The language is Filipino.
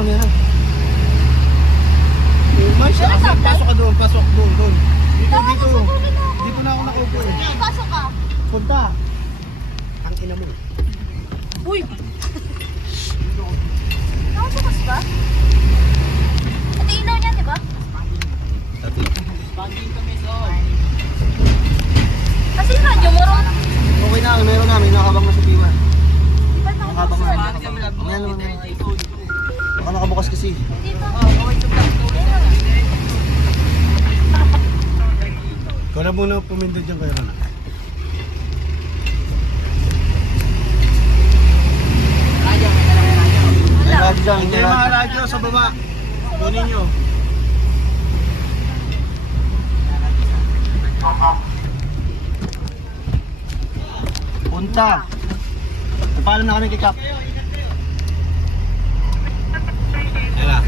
mamaya. May siya, pasok ka doon, pasok doon. Dito. Dito na ako nakaupo eh. Pasok ka. Punta. Ang ina mo. Uy! Nakabukas ba? Ito ilaw niya, di ba? Kasi yung radyo mo ron. Okay na, meron na, may nakabang na sa piwa. Di ba Nakabang nakabukas? na. Meron na. Baka nakabukas kasi. Dito. Ikaw na muna pumindod dyan kayo na. May radyo dyan, hindi mga radyo sa baba. Kunin nyo. Punta. Napaalam na kami kay Kap. Ayan na.